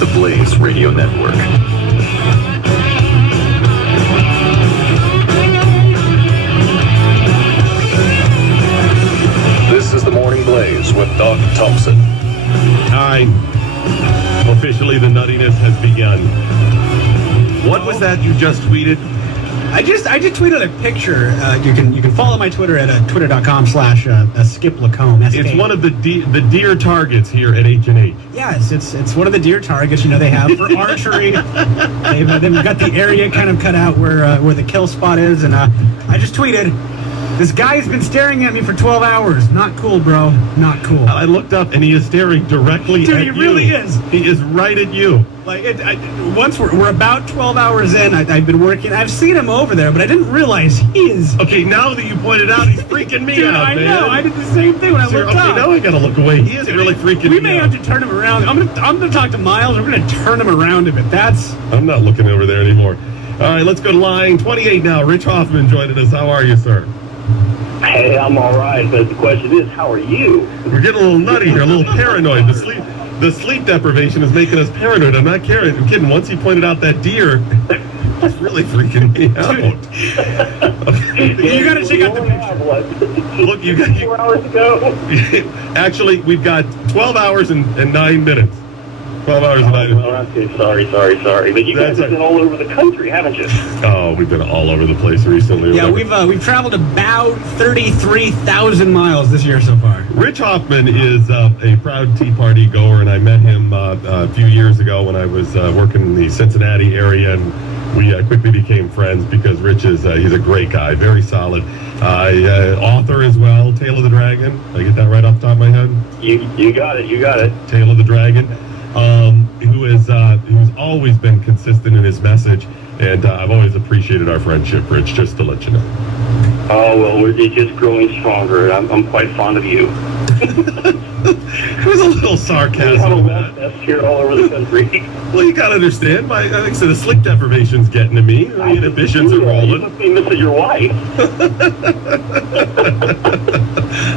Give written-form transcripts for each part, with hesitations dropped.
the Blaze Radio Network. This is the Morning Blaze with Doc Thompson. Hi. Officially, the nuttiness has begun. What was that you just tweeted? I just tweeted a picture. You can follow my Twitter at twitter.com/skiplacombe. It's one of the deer targets here at H&H. Yes, it's one of the deer targets. You know, they have for archery. They've got the area kind of cut out where the kill spot is, and I just tweeted, "This guy's been staring at me for 12 hours. Not cool, bro. Not cool." I looked up, and he is staring directly at you. Dude, he really is. He is right at you. Like once we're about 12 hours in, I've been working. I've seen him over there, but I didn't realize he is. Okay, now that you pointed out, he's freaking me Dude, out, I man. know. I did the same thing when I looked up. Okay, now I gotta look away. He is really freaking me out. We may have to turn him around. I'm gonna talk to Miles. We're gonna turn him around a bit. I'm not looking over there anymore. All right, let's go to line 28 now. Rich Hoffman joining us. How are you, sir? Hey, I'm all right, but the question is, how are you? We're getting a little nutty here, a little paranoid. The sleep deprivation is making us paranoid. I'm not kidding. Once he pointed out that deer, it's really freaking me out. You got to check out the picture. Look, you got 4 hours ago. Actually, we've got 12 hours and 9 minutes. 12 hours and 9 minutes. Well, okay, sorry. But you guys have been all over the country, haven't you? Oh, we've been all over the place recently. Yeah, we've traveled about 33,000 miles this year so far. Rich Hoffman is a proud Tea Party goer, and I met him a few years ago when I was working in the Cincinnati area, and we quickly became friends because Rich he's a great guy, very solid. Author as well, Tail of the Dragon. Did I get that right off the top of my head? You got it. Tail of the Dragon. Who's always been consistent in his message, and I've always appreciated our friendship, Rich, just to let you know. Oh, well, it's just growing stronger. I'm quite fond of you. It was a little sarcasm. We have a love fest here all over the country. Well, you gotta understand, like I said, the sleep deprivation's getting to me. The inhibitions are rolling. You must be missing your wife.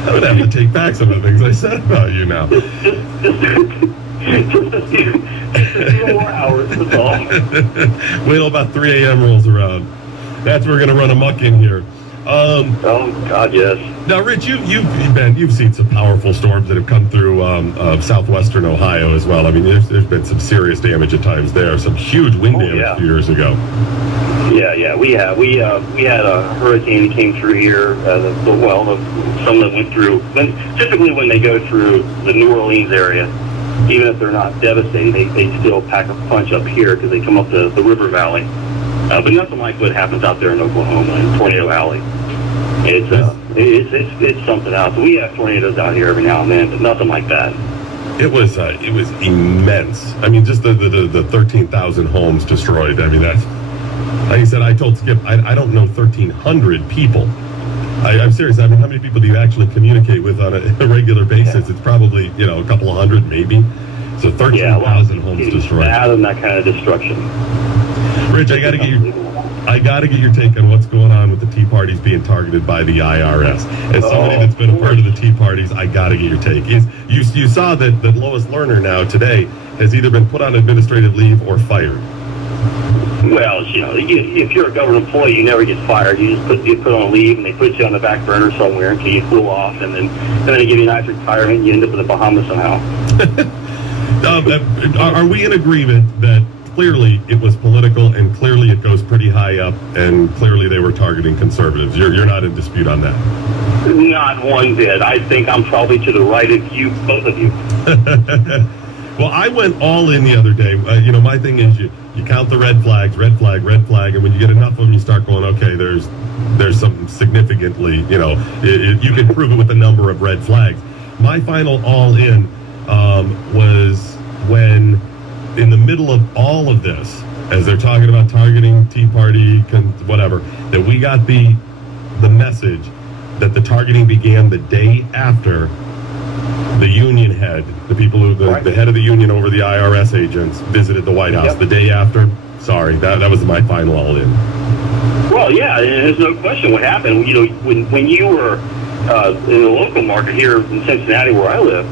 I would have to take back some of the things I said about you now. Just a few more hours, that's all. Wait till about 3 a.m. rolls around. That's where we're going to run amok in here. Oh, God, yes. Now, Rich, you've seen some powerful storms that have come through southwestern Ohio as well. I mean, there's been some serious damage at times there. Some huge wind damage a few years ago. Yeah, we had a hurricane that came through here. Some that went through. Typically, when they go through the New Orleans area, even if they're not devastating, they still pack a punch up here because they come up the river valley. But nothing like what happens out there in Oklahoma in Tornado Alley. It's something else. We have tornadoes out here every now and then, but nothing like that. It was immense. I mean, just the 13,000 homes destroyed. I mean, that's, like I said, I told Skip, I don't know 1,300 people. I'm serious. I mean, how many people do you actually communicate with on a regular basis? It's probably, a couple of hundred, maybe. So 13,000 homes destroyed. Bad on that kind of destruction. Rich, I got to get your take on what's going on with the Tea Parties being targeted by the IRS. As somebody that's been a part of the Tea Parties, I got to get your take. You saw that Lois Lerner now today has either been put on administrative leave or fired. Well, if you're a government employee, you never get fired. You just get put on leave, and they put you on the back burner somewhere until you cool off, and then they give you a nice retirement, and you end up in the Bahamas somehow. Are we in agreement that clearly it was political, and clearly it goes pretty high up, and clearly they were targeting conservatives? You're not in dispute on that? Not one bit. I think I'm probably to the right of you, both of you. Well, I went all in the other day. My thing is you count the red flags, red flag, and when you get enough of them, you start going, okay, there's something significantly, you can prove it with the number of red flags. My final all in was when, in the middle of all of this, as they're talking about targeting Tea Party, whatever, that we got the message that the targeting began the day after the union head, the people who, the head of the union over the IRS agents, visited the White House. Yep. The day after. Sorry, that was my final all in. Well, yeah, there's no question what happened. When you were in the local market here in Cincinnati where I live,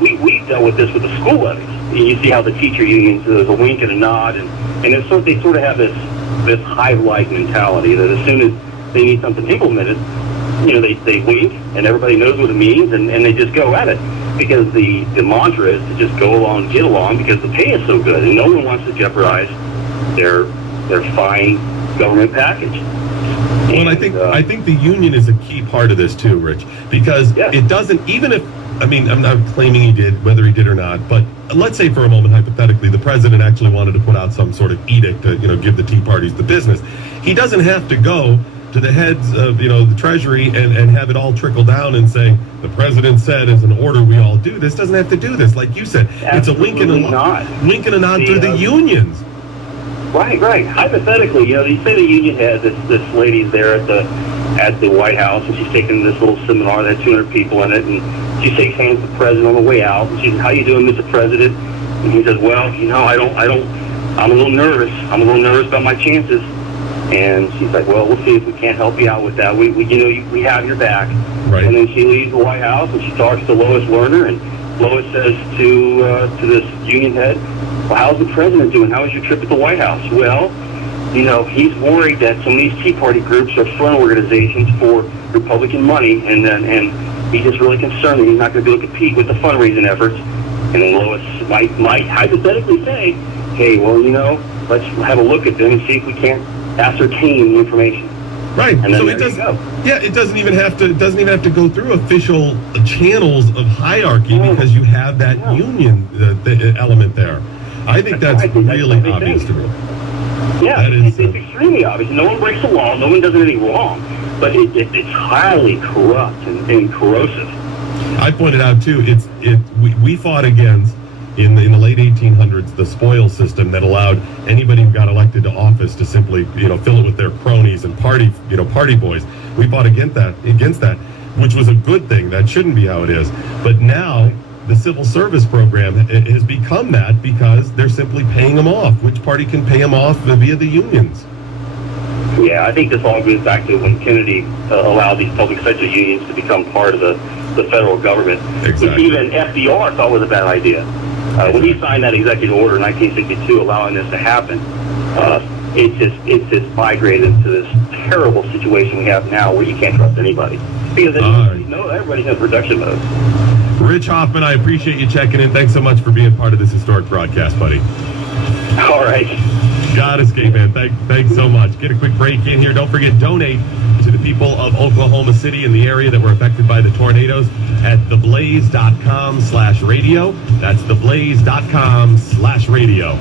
we dealt with this with the school levies. you see how the teacher unions, there's a wink and a nod, and it's they sort of have this hive-like mentality that as soon as they need something implemented, they wink, and everybody knows what it means, and they just go at it. Because the mantra is to just go along and get along because the pay is so good, and no one wants to jeopardize their fine government package. Well, and I think the union is a key part of this too, Rich, because it doesn't, even if, I'm not claiming he did, whether he did or not, but let's say for a moment, hypothetically, the president actually wanted to put out some sort of edict to, give the Tea Parties the business. He doesn't have to go to the heads of, the Treasury and have it all trickle down and say, the president said as an order we all do this. Doesn't have to do this. Like you said, it's a wink and a nod through the unions. Right. Hypothetically, you say the union head, this lady's there at the White House, and she's taking this little seminar that had 200 people in it, and she shakes hands with the president on the way out, and she says, "How you doing, Mr. President?" And he says, "Well, I'm a little nervous. I'm a little nervous about my chances." And she's like, "Well, we'll see if we can't help you out with that. We have your back." Right. And then she leaves the White House and she talks to Lois Lerner, and Lois says to this union head, "Well, how's the president doing? How was your trip at the White House?" "Well, he's worried that some of these Tea Party groups are front organizations for Republican money, and he's just really concerned that he's not going to be able to compete with the fundraising efforts." And then Lois might hypothetically say, "Hey, well, let's have a look at them and see if we can't ascertain the information." Right. And then So it doesn't even have to go through official channels of hierarchy because you have that union element there. I think that's really obvious to me. Yeah, it's extremely obvious. No one breaks the law. No one does anything wrong. But it's highly corrupt and corrosive. I pointed out too. We fought against in the late 1800s the spoils system that allowed anybody who got elected to office to simply fill it with their cronies and party boys. We fought against that, which was a good thing. That shouldn't be how it is. But now the civil service program has become that because they're simply paying them off. Which party can pay them off via the unions? Yeah, I think this all goes back to when Kennedy allowed these public sector unions to become part of the federal government, exactly. Which even FDR thought was a bad idea. When he signed that executive order in 1962 allowing this to happen, it's just migrated into this terrible situation we have now where you can't trust anybody. Because everybody's in production mode. Rich Hoffman, I appreciate you checking in. Thanks so much for being part of this historic broadcast, buddy. All right. God escape, man. Thanks so much. Get a quick break in here. Don't forget, donate to the people of Oklahoma City and the area that were affected by the tornadoes at theblaze.com/radio. That's theblaze.com/radio.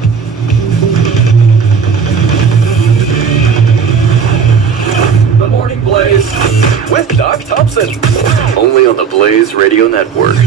The Morning Blaze with Doc Thompson. Only on the Blaze Radio Network.